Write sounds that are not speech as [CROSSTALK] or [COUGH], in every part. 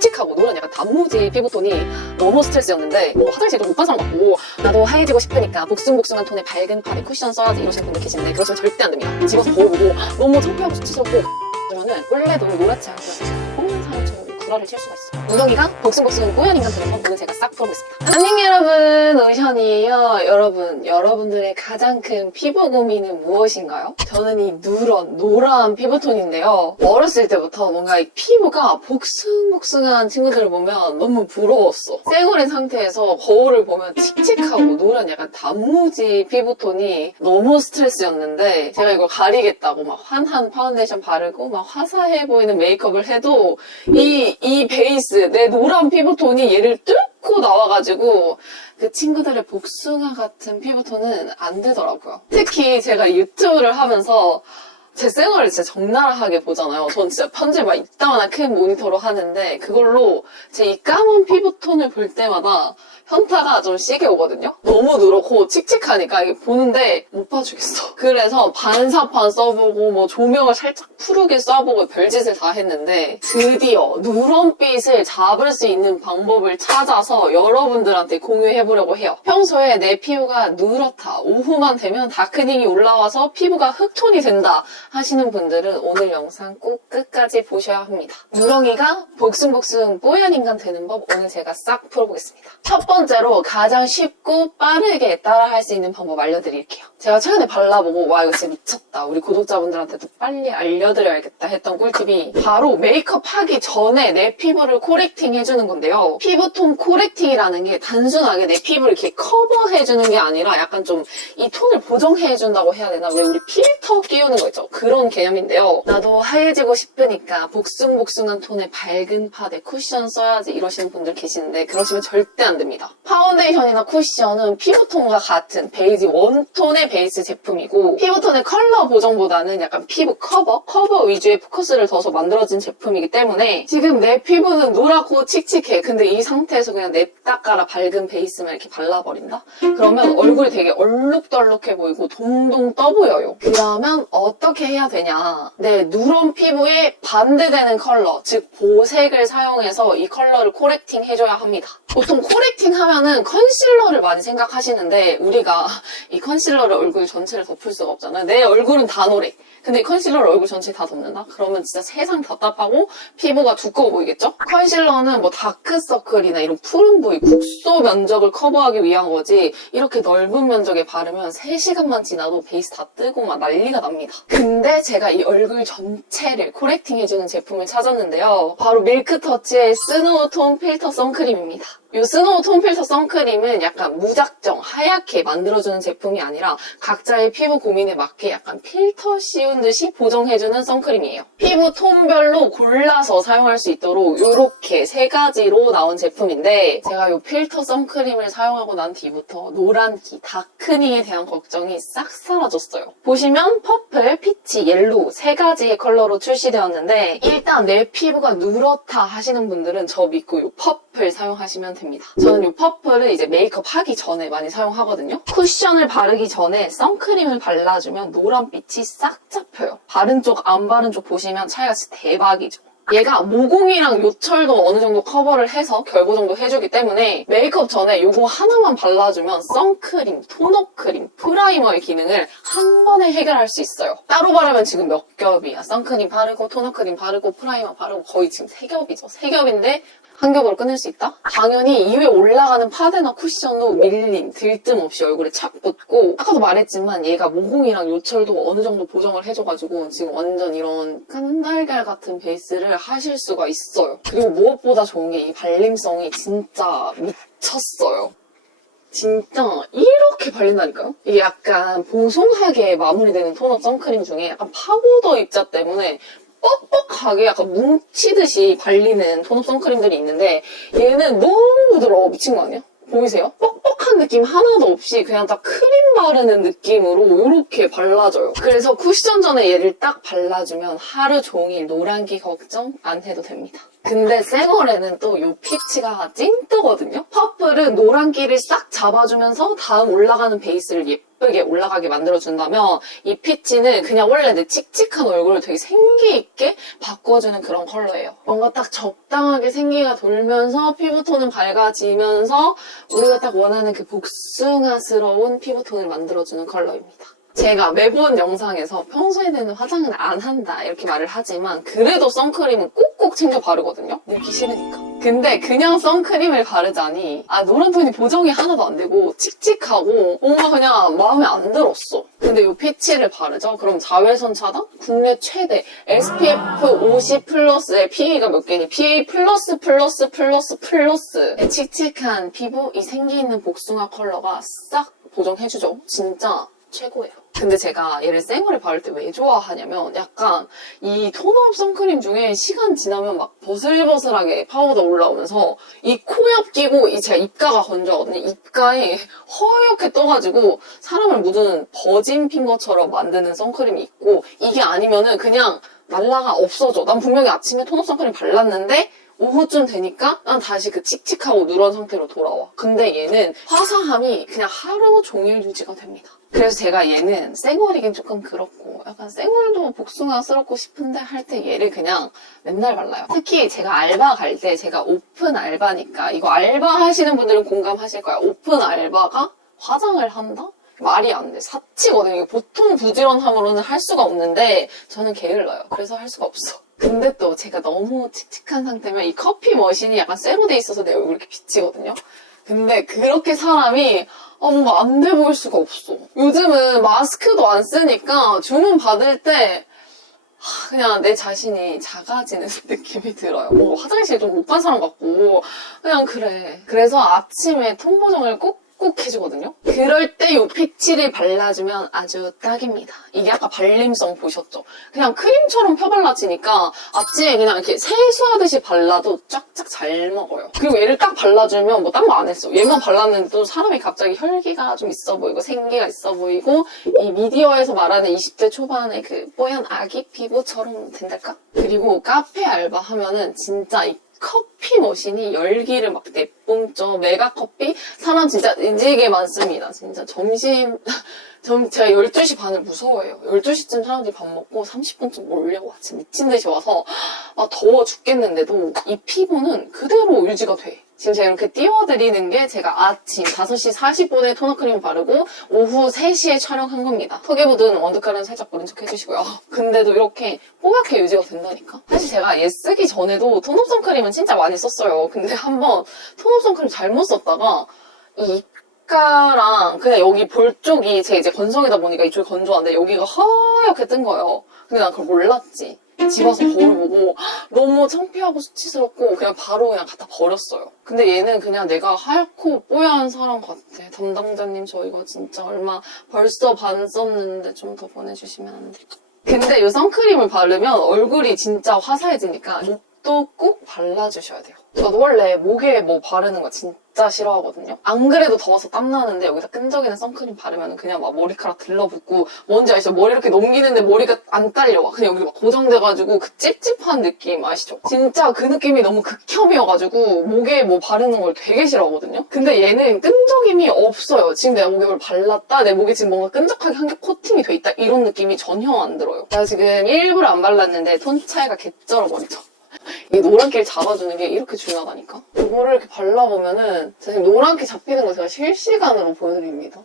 칙칙하고 노란 약간 단무지 피부톤이 너무 스트레스였는데 뭐 화장실도 못 간 사람 같고 나도 하얘지고 싶으니까 복숭복숭한 톤의 밝은 파데 쿠션 써야지 이러시는 분들 계시는데 그러시면 절대 안 됩니다. 집어서 거울 보고 너무 창피하고 수치스럽고 [LAUGHS] 그러면은 원래도 노랗지 않고 구라를 칠 수가 있어요. 무더기가 복숭복숭 뽀얀 인간 건 오늘 제가 싹 풀어보겠습니다. 안녕 여러분 오션이에요. 여러분 여러분들의 가장 큰 피부 고민은 무엇인가요? 저는 이 누런 노란 피부톤인데요. 어렸을 때부터 뭔가 이 피부가 복숭복숭한 친구들을 보면 너무 부러웠어. 쌩얼인 상태에서 거울을 보면 칙칙하고 노란 약간 단무지 피부톤이 너무 스트레스였는데 제가 이걸 가리겠다고 막 환한 파운데이션 바르고 막 화사해 보이는 메이크업을 해도 이, 이 베이스, 내 노란 피부톤이 얘를 뚫고 나와가지고 그 친구들의 복숭아 같은 피부톤은 안 되더라고요. 특히 제가 유튜브를 하면서 제 쌩얼을 진짜 적나라하게 보잖아요. 전 진짜 편집 막 이따만한 큰 모니터로 하는데 그걸로 제 이 까만 피부톤을 볼 때마다 현타가 좀 시게 오거든요. 너무 누렇고 칙칙하니까 이게 보는데 못 봐주겠어. [LAUGHS] 그래서 반사판 써보고 뭐 조명을 살짝 푸르게 쏴보고 별짓을 다 했는데 드디어 누런빛을 잡을 수 있는 방법을 찾아서 여러분들한테 공유해보려고 해요. 평소에 내 피부가 누렇다, 오후만 되면 다크닝이 올라와서 피부가 흑톤이 된다 하시는 분들은 오늘 영상 꼭 끝까지 보셔야 합니다. 누렁이가 복숭복숭 뽀얀 인간 되는 법 오늘 제가 싹 풀어보겠습니다. 첫 번째 로 가장 쉽고 빠르게 따라할 수 있는 방법 알려드릴게요. 제가 최근에 발라보고 와 이거 진짜 미쳤다. 우리 구독자분들한테도 빨리 알려드려야겠다 했던 꿀팁이 바로 메이크업 하기 전에 내 피부를 코렉팅 해주는 건데요. 피부톤 코렉팅이라는 게 단순하게 내 피부를 이렇게 커버해주는 게 아니라 약간 좀 이 톤을 보정해준다고 해야 되나? 왜 우리 필터 끼우는 거 있죠? 그런 개념인데요. 나도 하얘지고 싶으니까 복숭복숭한 톤의 밝은 파데 쿠션 써야지 이러시는 분들 계시는데 그러시면 절대 안 됩니다. 파운데이션이나 쿠션은 피부톤과 같은 베이지 원톤의 베이스 제품이고 피부톤의 컬러 보정보다는 약간 피부 커버, 커버 위주의 포커스를 둬서 만들어진 제품이기 때문에 지금 내 피부는 노랗고 칙칙해. 근데 이 상태에서 그냥 냅다 깔아 밝은 베이스만 이렇게 발라버린다? 그러면 얼굴이 되게 얼룩덜룩해 보이고 동동 떠 보여요. 그러면 어떻게 해야 되냐? 내 누런 피부에 반대되는 컬러, 즉 보색을 사용해서 이 컬러를 코렉팅 해줘야 합니다. 보통 코렉팅 하면은 컨실러를 많이 생각하시는데 우리가 이 컨실러를 얼굴 전체를 덮을 수가 없잖아요. 내 얼굴은 다 노래. 근데 컨실러를 얼굴 전체 다 덮는다? 그러면 진짜 세상 답답하고 피부가 두꺼워 보이겠죠? 컨실러는 뭐 다크서클이나 이런 푸른 부위, 국소 면적을 커버하기 위한 거지 이렇게 넓은 면적에 바르면 3시간만 지나도 베이스 다 뜨고 막 난리가 납니다. 근데 제가 이 얼굴 전체를 코렉팅 해주는 제품을 찾았는데요. 바로 밀크터치의 스노우 톤 필터 선크림입니다. 이 스노우 톤 필터 선크림은 약간 무작정 하얗게 만들어주는 제품이 아니라 각자의 피부 고민에 맞게 약간 필터 씌운 듯이 보정해주는 선크림이에요. 피부 톤별로 골라서 사용할 수 있도록 이렇게 세 가지로 나온 제품인데 제가 이 필터 선크림을 사용하고 난 뒤부터 노란기, 다크닝에 대한 걱정이 싹 사라졌어요. 보시면 퍼플, 피치, 옐로우 세 가지의 컬러로 출시되었는데 일단 내 피부가 누렇다 하시는 분들은 저 믿고 이 퍼플 사용하시면 됩니다. 저는 이 퍼플을 이제 메이크업 하기 전에 많이 사용하거든요. 쿠션을 바르기 전에 선크림을 발라주면 노란빛이 싹 잡혀요. 바른 쪽, 안 바른 쪽 보시면 차이가 진짜 대박이죠. 얘가 모공이랑 요철도 어느 정도 커버를 해서 결보 정도 해주기 때문에 메이크업 전에 요거 하나만 발라주면 선크림, 톤업 크림, 프라이머의 기능을 한 번에 해결할 수 있어요. 따로 바르면 지금 몇 겹이야. 선크림 바르고 톤업 크림 바르고 프라이머 바르고 거의 지금 세 겹이죠. 세 겹인데 한 겹으로 끝낼 수 있다? 당연히 이 위에 올라가는 파데나 쿠션도 밀림, 들뜸 없이 얼굴에 착 붙고 아까도 말했지만 얘가 모공이랑 요철도 어느 정도 보정을 해줘가지고 지금 완전 이런 끈달걀 같은 베이스를 하실 수가 있어요. 그리고 무엇보다 좋은 게 이 발림성이 진짜 미쳤어요. 진짜 이렇게 발린다니까요? 이게 약간 보송하게 마무리되는 톤업 선크림 중에 약간 파우더 입자 때문에 뻑뻑하게 약간 뭉치듯이 발리는 톤업 선크림들이 있는데 얘는 너무 부드러워 미친 거 아니야? 보이세요? 뻑뻑한 느낌 하나도 없이 그냥 딱 크림 바르는 느낌으로 이렇게 발라져요. 그래서 쿠션 전에 얘를 딱 발라주면 하루 종일 노란기 걱정 안 해도 됩니다. 근데 쌩얼에는 또 요 피치가 찐뜨거든요? 퍼플은 노란기를 싹 잡아주면서 다음 올라가는 베이스를 예쁘게 예쁘게 올라가게 만들어준다면 이 피치는 그냥 원래 내 칙칙한 얼굴을 되게 생기 있게 바꿔주는 그런 컬러예요. 뭔가 딱 적당하게 생기가 돌면서 피부톤은 밝아지면서 우리가 딱 원하는 그 복숭아스러운 피부톤을 만들어주는 컬러입니다. 제가 매번 영상에서 평소에는 화장은 안 한다 이렇게 말을 하지만 그래도 선크림은 꼭꼭 챙겨 바르거든요. 늙기 싫으니까. 근데 그냥 선크림을 바르자니 아 노란 톤이 보정이 하나도 안 되고 칙칙하고 뭔가 그냥 마음에 안 들었어. 근데 이 피치를 바르죠? 그럼 자외선 차단? 국내 최대 SPF 50 플러스에 PA가 몇 개니? PA 플러스 플러스 플러스 플러스 칙칙한 피부 이 생기 있는 복숭아 컬러가 싹 보정해주죠. 진짜 최고예요. 근데 제가 얘를 생얼에 바를 때 왜 좋아하냐면 약간 이 톤업 선크림 중에 시간 지나면 막 버슬버슬하게 파우더 올라오면서 이 코옆 끼고 이 제가 입가가 건조하거든요. 입가에 허옇게 떠가지고 사람을 묻은 버진 핑거처럼 만드는 선크림이 있고 이게 아니면은 그냥 날라가 없어져. 난 분명히 아침에 톤업 선크림 발랐는데 오후쯤 되니까 난 다시 그 칙칙하고 누런 상태로 돌아와. 근데 얘는 화사함이 그냥 하루 종일 유지가 됩니다. 그래서 제가 얘는 생얼이긴 조금 그렇고 약간 생얼도 복숭아스럽고 싶은데 할 때 얘를 그냥 맨날 발라요. 특히 제가 알바 갈 때 제가 오픈 알바니까 이거 알바 하시는 분들은 공감하실 거야. 오픈 알바가 화장을 한다? 말이 안 돼. 사치거든요. 보통 부지런함으로는 할 수가 없는데 저는 게을러요. 그래서 할 수가 없어. 근데 또 제가 너무 칙칙한 상태면 이 커피 머신이 약간 쇠로 돼 있어서 내 얼굴 이렇게 비치거든요. 근데 그렇게 사람이 아, 뭔가 안 돼 보일 수가 없어. 요즘은 마스크도 안 쓰니까 주문 받을 때 하, 그냥 내 자신이 작아지는 [LAUGHS] 느낌이 들어요. 뭔가 화장실 좀 못 간 사람 같고 그냥 그래. 그래서 아침에 톤 보정을 꼭 꼭 해주거든요. 그럴 때이 피치를 발라주면 아주 딱입니다. 이게 아까 발림성 보셨죠? 그냥 크림처럼 펴발라지니까 아침에 그냥 이렇게 세수하듯이 발라도 쫙쫙 잘 먹어요. 그리고 얘를 딱 발라주면 뭐 딴 거 안 했어. 얘만 발랐는데도 사람이 갑자기 혈기가 좀 있어 보이고 생기가 있어 보이고 이 미디어에서 말하는 20대 초반의 그 뽀얀 아기 피부처럼 된달까? 그리고 카페 알바 하면은 진짜 이 커피 머신이 열기를 막 내 뿜죠. 메가 커피? 사람 진짜 인지게 많습니다. 진짜 점심, [LAUGHS] 점, 제가 12시 반을 무서워해요. 12시쯤 사람들이 밥 먹고 30분쯤 몰려고 아침 미친 듯이 와서 아, 더워 죽겠는데도 이 피부는 그대로 유지가 돼. 지금 제가 이렇게 띄워드리는 게 제가 아침 5시 40분에 토너 크림 바르고 오후 3시에 촬영한 겁니다. 턱에 묻은 원두칼은 살짝 버린 척 해주시고요. [LAUGHS] 근데도 이렇게 뽀얗게 유지가 된다니까? 사실 제가 얘 쓰기 전에도 톤업 선크림은 진짜 많이 썼어요. 근데 한번 톤업 선크림 잘못 썼다가 이 입가랑 그냥 여기 볼 쪽이 제 이제 건성이다 보니까 이쪽이 건조한데 여기가 하얗게 뜬 거예요. 근데 난 그걸 몰랐지. 집 와서 거울 보고 너무 창피하고 수치스럽고 그냥 바로 그냥 갖다 버렸어요. 근데 얘는 그냥 내가 하얗고 뽀얀 사람 같아. 담당자님 저 이거 진짜 얼마 벌써 반 썼는데 좀 더 보내주시면 안 될까? 근데 이 선크림을 바르면 얼굴이 진짜 화사해지니까 목도 꼭 발라주셔야 돼요. 저도 원래 목에 뭐 바르는 거 진짜 싫어하거든요. 안 그래도 더워서 땀나는데 여기다 끈적이는 선크림 바르면 그냥 막 머리카락 들러붙고 뭔지 아시죠? 머리 이렇게 넘기는데 머리가 안 딸려와. 그냥 여기 막 고정돼가지고 그 찝찝한 느낌 아시죠? 진짜 그 느낌이 너무 극혐이어가지고 목에 뭐 바르는 걸 되게 싫어하거든요. 근데 얘는 끈적임이 없어요. 지금 내가 목에 뭘 발랐다, 내 목에 지금 뭔가 끈적하게 한 게 코팅이 돼 있다 이런 느낌이 전혀 안 들어요. 제가 지금 일부러 안 발랐는데 톤 차이가 개쩔어버리죠. 이 노란기를 잡아주는 게 이렇게 중요하다니까. 이거를 이렇게 발라보면은 지금 노란기 잡히는 거 제가 실시간으로 보여드립니다.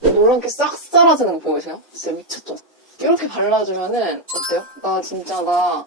노란기 싹 사라지는 거 보이세요? 진짜 미쳤죠? 이렇게 발라주면은 어때요? 나 진짜 나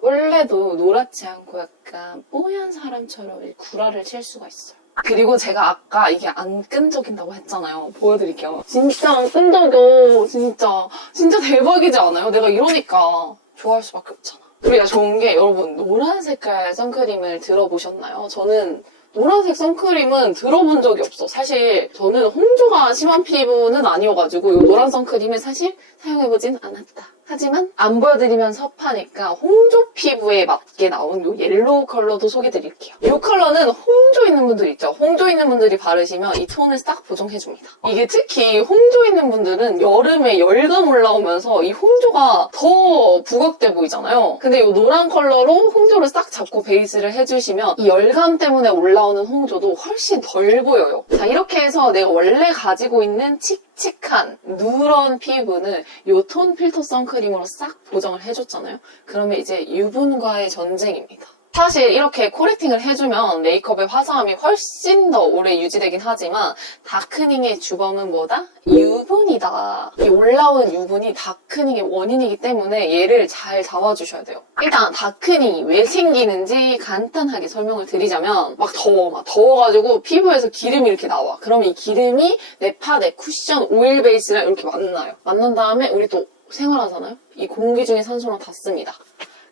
원래도 노랗지 않고 약간 뽀얀 사람처럼 이 구라를 칠 수가 있어요. 그리고 제가 아까 이게 안 끈적인다고 했잖아요. 보여드릴게요. 진짜 안 끈적여. 진짜. 진짜 대박이지 않아요? 내가 이러니까 좋아할 수밖에 없잖아. 그리고 좋은 게 여러분 노란 색깔 선크림을 들어보셨나요? 저는 노란색 선크림은 들어본 적이 없어. 사실 저는 홍조가 심한 피부는 아니어가지고 이 노란 선크림을 사실 사용해보진 않았다. 하지만 안 보여드리면 섭하니까 홍조 피부에 맞게 나온 요 옐로우 컬러도 소개드릴게요. 이 컬러는 홍조 있는 분들 있죠? 홍조 있는 분들이 바르시면 이 톤을 싹 보정해줍니다. 이게 특히 홍조 있는 분들은 여름에 열감 올라오면서 이 홍조가 더 부각돼 보이잖아요. 근데 이 노란 컬러로 홍조를 싹 잡고 베이스를 해주시면 이 열감 때문에 올라오는 홍조도 훨씬 덜 보여요. 자, 이렇게 해서 내가 원래 가지고 있는 칙 칙한 누런 피부는 이톤 필터 선크림으로 싹 보정을 해줬잖아요. 그러면 이제 유분과의 전쟁입니다. 사실 이렇게 코렉팅을 해주면 메이크업의 화사함이 훨씬 더 오래 유지되긴 하지만 다크닝의 주범은 뭐다? 유분이다. 이 올라오는 유분이 다크닝의 원인이기 때문에 얘를 잘 잡아주셔야 돼요. 일단 다크닝이 왜 생기는지 간단하게 설명을 드리자면 막 더워, 막 더워가지고 피부에서 기름이 이렇게 나와. 그러면 이 기름이 내 파, 내 쿠션, 오일 베이스랑 이렇게 만나요. 만난 다음에 우리 또 생활하잖아요? 이 공기 중에 산소랑 닿습니다.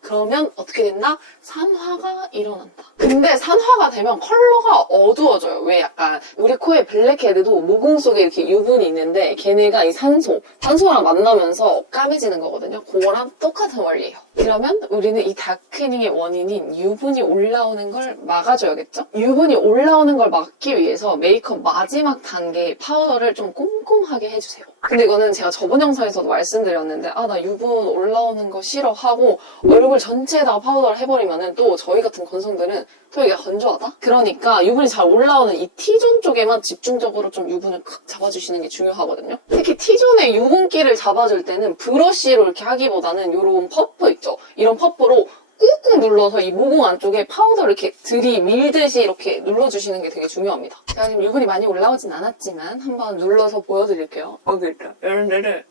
그러면 어떻게 된다? 산화가 일어난다. 근데 산화가 되면 컬러가 어두워져요. 왜 약간 우리 코에 블랙헤드도 모공 속에 이렇게 유분이 있는데 걔네가 이 산소, 산소랑 만나면서 까매지는 거거든요. 그거랑 똑같은 원리예요. 그러면 우리는 이 다크닝의 원인인 유분이 올라오는 걸 막아줘야겠죠? 유분이 올라오는 걸 막기 위해서 메이크업 마지막 단계의 파우더를 좀 꼼꼼하게 해주세요. 근데 이거는 제가 저번 영상에서도 말씀드렸는데 아 나 유분 올라오는 거 싫어하고 얼굴 전체에다가 파우더를 해버리면은 또 저희 같은 건성들은 또 이게 건조하다? 그러니까 유분이 잘 올라오는 이 T존 쪽에만 집중적으로 좀 유분을 칵 잡아주시는 게 중요하거든요. 특히 T존의 유분기를 잡아줄 때는 브러쉬로 이렇게 하기보다는 이런 퍼프 있죠? 이런 퍼프로 꾹꾹 눌러서 이 모공 안쪽에 파우더를 이렇게 들이밀듯이 이렇게 눌러주시는 게 되게 중요합니다. 제가 지금 유분이 많이 올라오진 않았지만 한번 눌러서 보여드릴게요. 여기 있다. 이런 데를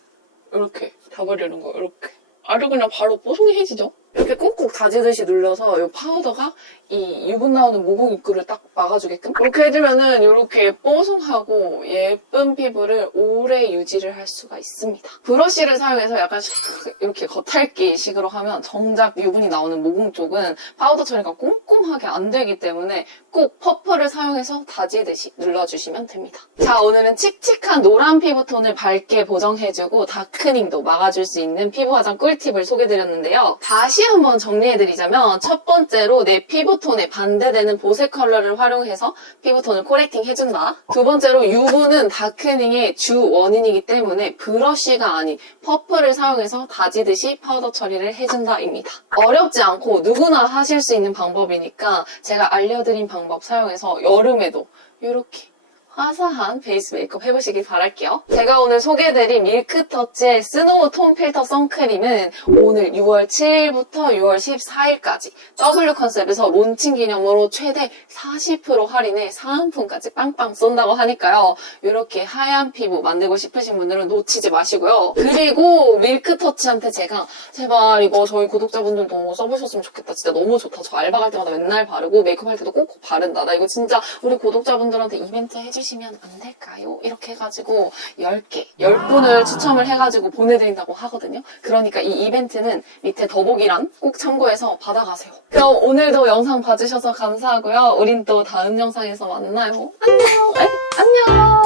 이렇게 잡아주는 거예요. 이렇게. 아주 그냥 바로 뽀송해지죠? 이렇게 꾹꾹 다지듯이 눌러서 이 파우더가 이 유분 나오는 모공 입구를 딱 막아주게끔 그렇게 해주면은 이렇게 뽀송하고 예쁜 피부를 오래 유지를 할 수가 있습니다. 브러쉬를 사용해서 약간 샥 이렇게 겉핥기 식으로 하면 정작 유분이 나오는 모공 쪽은 파우더 처리가 꼼꼼하게 안 되기 때문에 꼭 퍼프를 사용해서 다지듯이 눌러주시면 됩니다. 자 오늘은 칙칙한 노란 피부톤을 밝게 보정해주고 다크닝도 막아줄 수 있는 피부 화장 꿀팁을 소개드렸는데요. 다시 한번 정리해드리자면 첫 번째로 내 피부톤에 반대되는 보색 컬러를 활용해서 피부톤을 코렉팅 해준다. 두 번째로 유분은 다크닝의 주 원인이기 때문에 브러쉬가 아닌 퍼프를 사용해서 다지듯이 파우더 처리를 해준다입니다. 어렵지 않고 누구나 하실 수 있는 방법이니까 제가 알려드린 방법 사용해서 여름에도 이렇게 화사한 베이스 메이크업 해보시길 바랄게요. 제가 오늘 소개해드린 밀크터치의 스노우 톤 필터 선크림은 오늘 6월 7일부터 6월 14일까지 W 컨셉에서 론칭 기념으로 최대 40% 할인에 사은품까지 빵빵 쏜다고 하니까요. 이렇게 하얀 피부 만들고 싶으신 분들은 놓치지 마시고요. 그리고 밀크터치한테 제가 제발 이거 저희 구독자분들도 써보셨으면 좋겠다. 진짜 너무 좋다. 저 알바 갈 때마다 맨날 바르고 메이크업 할 때도 꼭꼭 바른다. 나 이거 진짜 우리 구독자분들한테 이벤트 해주 시면 안 될까요? 이렇게 해가지고 10개, 10분을 추첨을 해가지고 보내드린다고 하거든요. 그러니까 이 이벤트는 밑에 더보기란 꼭 참고해서 받아가세요. 그럼 오늘도 영상 봐주셔서 감사하고요. 우린 또 다음 영상에서 만나요. 안녕! 에? 안녕!